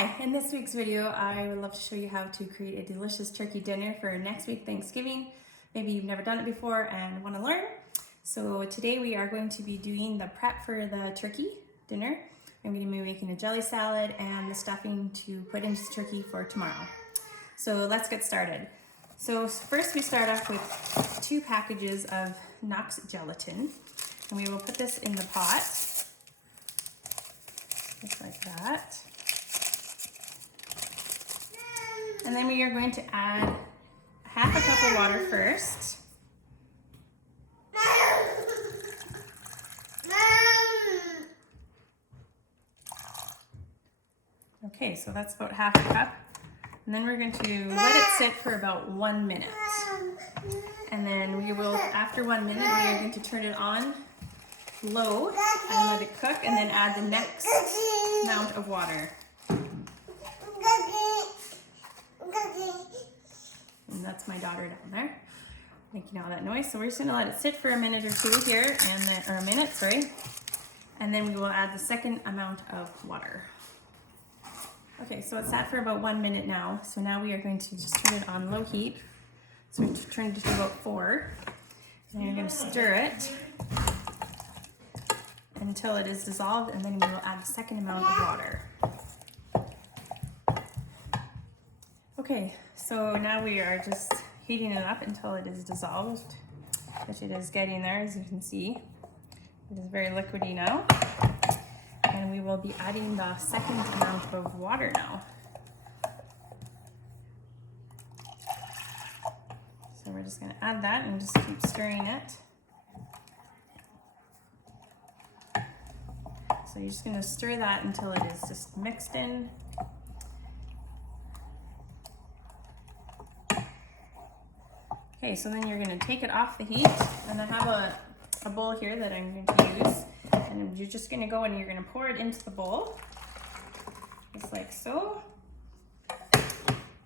Hi, in this week's video, I would love to show you how to create a delicious turkey dinner for next week, Thanksgiving. Maybe you've never done it before and want to learn. So today we are going to be doing the prep for the turkey dinner. I'm going to be making a jelly salad and the stuffing to put into the turkey for tomorrow. So let's get started. So first we start off with 2 packages of Knox gelatin. And we will put this in the pot, just like that. And then we are going to add half a cup of water first. Okay, so that's about half a cup. And then we're going to let it sit for about 1 minute. And then we will, after 1 minute, we are going to turn it on low and let it cook, and then add the next amount of water. And that's my daughter down there making all that noise. So we're just gonna let it sit for a minute or two here, and then, or a minute, sorry. And then we will add the second amount of water. Okay, so it's sat for about 1 minute now. So now we are going to just turn it on low heat. So we turn it to about 4. And you're gonna stir it until it is dissolved, and then we will add the second amount of water. Okay, so now we are just heating it up until it is dissolved, which it is getting there, as you can see. It is very liquidy now. And we will be adding the second amount of water now. So we're just gonna add that and just keep stirring it. So you're just gonna stir that until it is just mixed in. Okay, so then you're gonna take it off the heat, and I have a bowl here that I'm going to use, and you're just gonna go and you're gonna pour it into the bowl, just like so.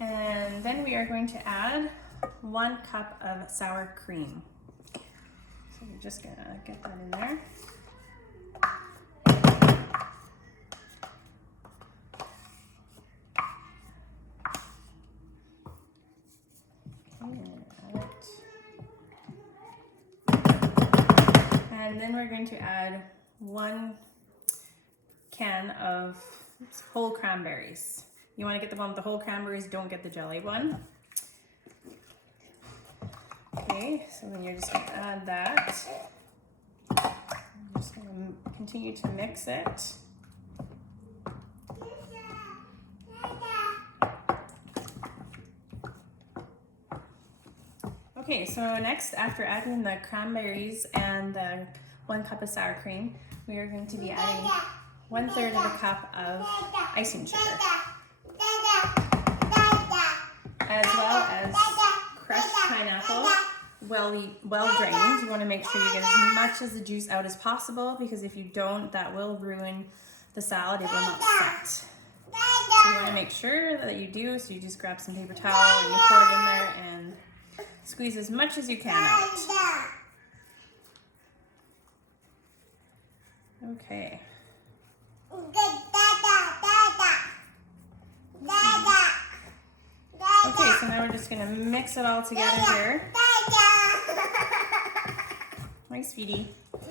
And then we are going to add 1 cup of sour cream. So you're just gonna get that in there. And then we're going to add 1 can of whole cranberries. You want to get the one with the whole cranberries, don't get the jelly one. Okay, so then you're just going to add that. I'm just going to continue to mix it. Okay, so next, after adding the cranberries and the 1 cup of sour cream, we are going to be adding 1/3 of a cup of icing sugar, as well as crushed pineapple, well drained. You want to make sure you get as much of the juice out as possible, because if you don't, that will ruin the salad. It will not set. So you want to make sure that you do, so you just grab some paper towel and you pour it in there and squeeze as much as you can out. Okay. Okay, so now we're just gonna mix it all together here. Hi, sweetie. I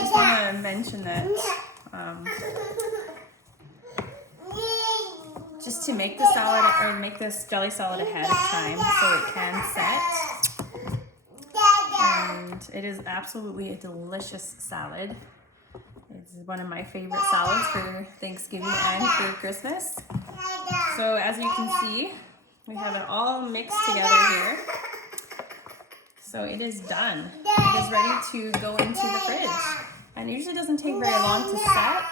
just want to mention that just to make the salad, or make this jelly salad ahead of time so it can set. And it is absolutely a delicious salad. It's one of my favorite salads for Thanksgiving and for Christmas. So as you can see, we have it all mixed together here. So it is done. It is ready to go into the fridge. And it usually doesn't take very long to set.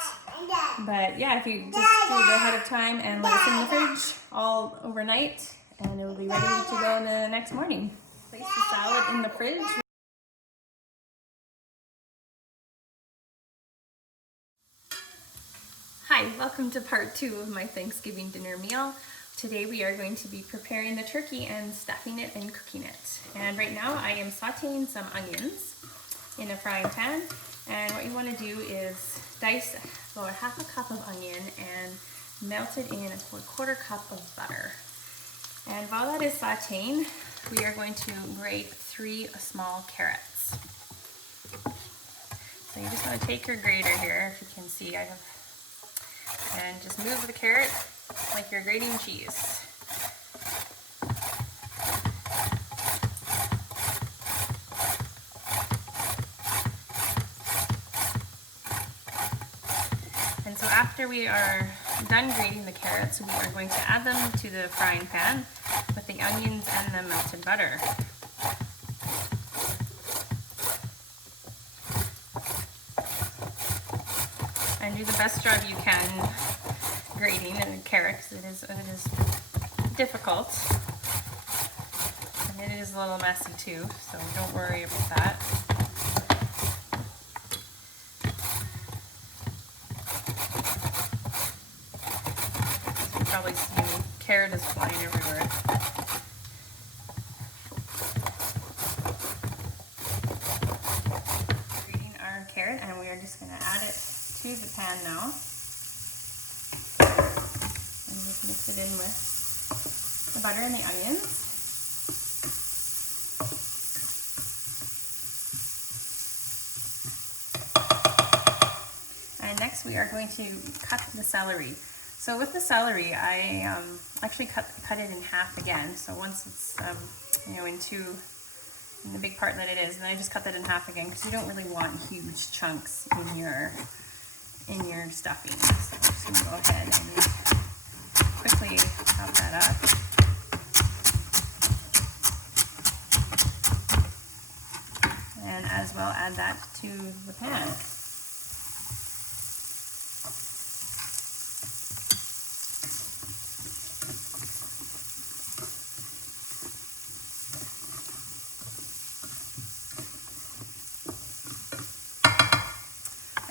But yeah, if you just do it ahead of time and let it sit in the fridge all overnight, and it will be ready to go in the next morning. Place the salad in the fridge. Hi, welcome to part 2 of my Thanksgiving dinner meal. Today we are going to be preparing the turkey and stuffing it and cooking it. And right now I am sauteing some onions in a frying pan, And what you want to do is dice about half a cup of onion and melt it in a 1/4 cup of butter. And while that is sauteing, we are going to grate 3 small carrots. So you just want to take your grater here, if you can see, and just move the carrot like you're grating cheese. And so after we are done grating the carrots, we are going to add them to the frying pan with the onions and the melted butter. And do the best job you can grating the carrots. It is difficult, and it is a little messy too, so don't worry about that. You can probably see carrot is flying everywhere. Grating our carrot, and we are just going to add it to the pan now. And just mix it in with the butter and the onions. And next we are going to cut the celery. So with the celery, I actually cut it in half again. So once it's in the big part that it is, and then I just cut that in half again because you don't really want huge chunks in your stuffing. So I'm just gonna go ahead and quickly chop that up. And as well add that to the pan.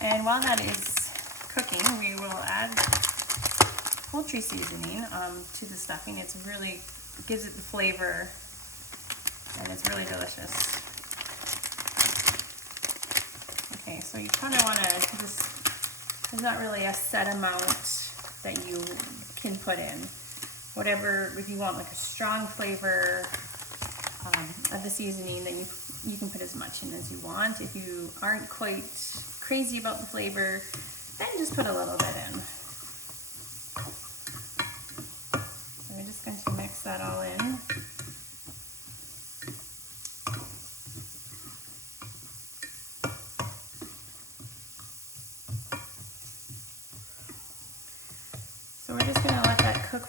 And while that is cooking, we will add poultry seasoning to the stuffing. It gives it the flavor, and it's really delicious. Okay, so you kind of want to there's not really a set amount that you can put in. Whatever, if you want like a strong flavor of the seasoning, then you can put as much in as you want. If you aren't quite crazy about the flavor, then just put a little bit in. So we're just going to mix that all in. So we're just going to let that cook.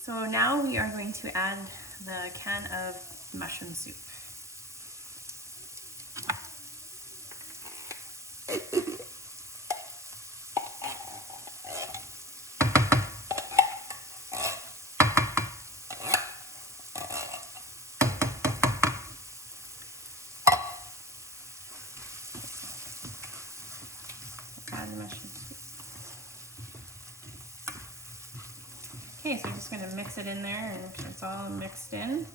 So now we are going to add the can of mushroom soup. Add the mushroom soup. Okay, so I'm just going to mix it in there and make sure it's all mixed in.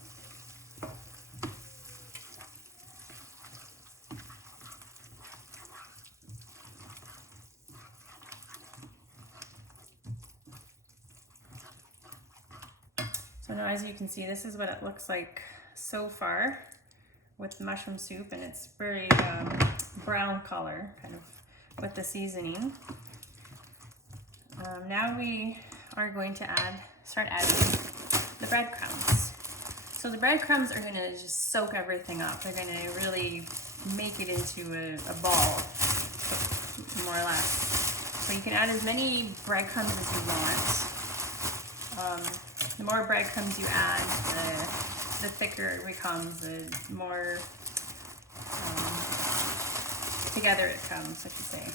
So now, as you can see, this is what it looks like so far with the mushroom soup, and it's very brown color, kind of with the seasoning. Now we are going to start adding the breadcrumbs. So the breadcrumbs are going to just soak everything up. They're going to really make it into a ball, more or less. So you can add as many breadcrumbs as you want. The more breadcrumbs you add, the thicker it becomes, the more together it comes, I should say.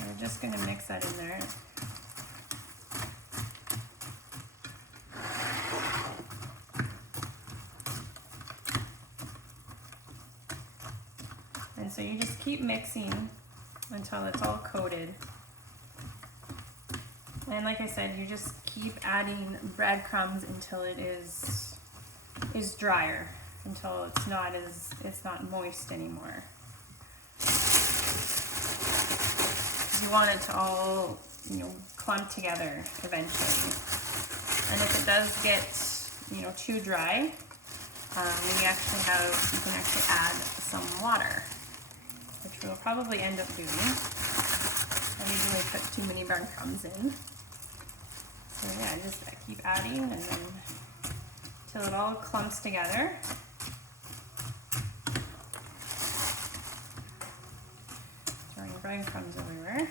We're just going to mix that in there. And so you just keep mixing until it's all coated. And like I said, you just keep adding breadcrumbs until it is drier, until it's not moist anymore. You want it to all, clump together eventually. And if it does get, too dry, you can actually add some water, which we'll probably end up doing. I usually put too many breadcrumbs in. So yeah, just keep adding and then till it all clumps together. Throwing breadcrumbs everywhere.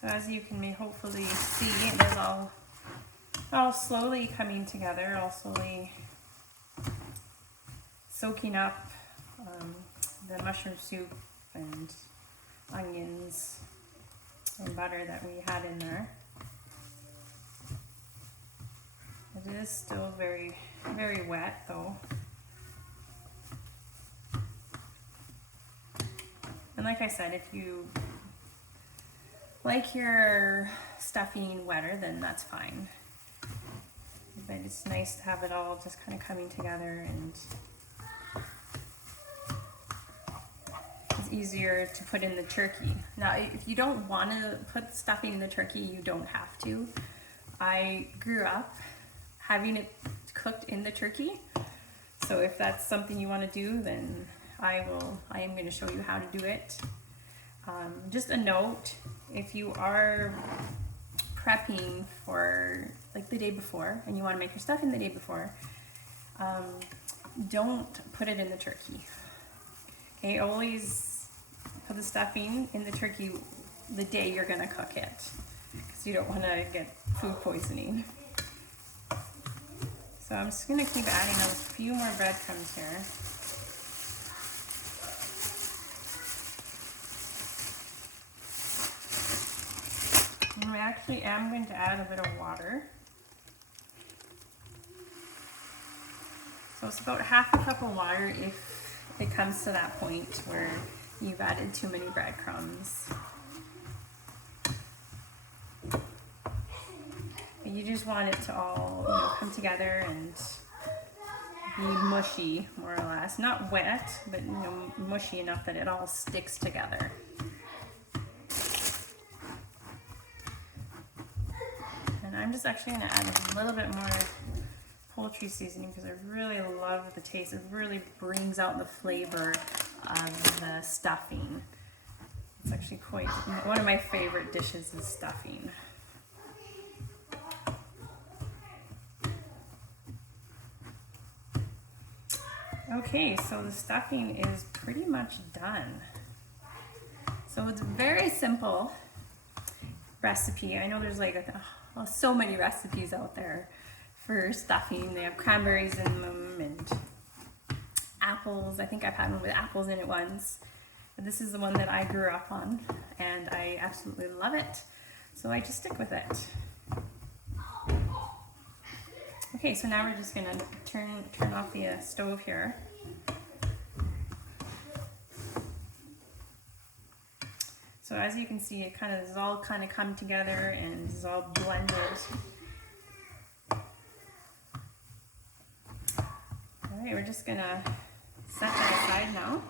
So as you can hopefully see, it is all slowly coming together, all slowly soaking up the mushroom soup and onions and butter that we had in there. It is still very, very wet though. And like I said, if you like your stuffing wetter, then that's fine. But it's nice to have it all just kind of coming together, and it's easier to put in the turkey. Now, if you don't want to put stuffing in the turkey, you don't have to. I grew up having it cooked in the turkey. So if that's something you want to do, then I am going to show you how to do it. Just a note, if you are prepping for like the day before and you want to make your stuffing the day before, don't put it in the turkey. Okay, always put the stuffing in the turkey the day you're going to cook it, because you don't want to get food poisoning. So I'm just going to keep adding a few more breadcrumbs here. And I actually am going to add a bit of water. So it's about half a cup of water if it comes to that point where you've added too many breadcrumbs. But you just want it to all come together and be mushy, more or less. Not wet, but mushy enough that it all sticks together. I'm just actually going to add a little bit more poultry seasoning because I really love the taste. It really brings out the flavor of the stuffing. It's actually one of my favorite dishes is stuffing. Okay, so the stuffing is pretty much done. So it's a very simple recipe. I know there's so many recipes out there for stuffing. They have cranberries in them and apples. I think I've had one with apples in it once. But this is the one that I grew up on and I absolutely love it. So I just stick with it. Okay, so now we're just gonna turn off the stove here. So as you can see, it is all come together and is all blended. All right, we're just gonna set that aside now.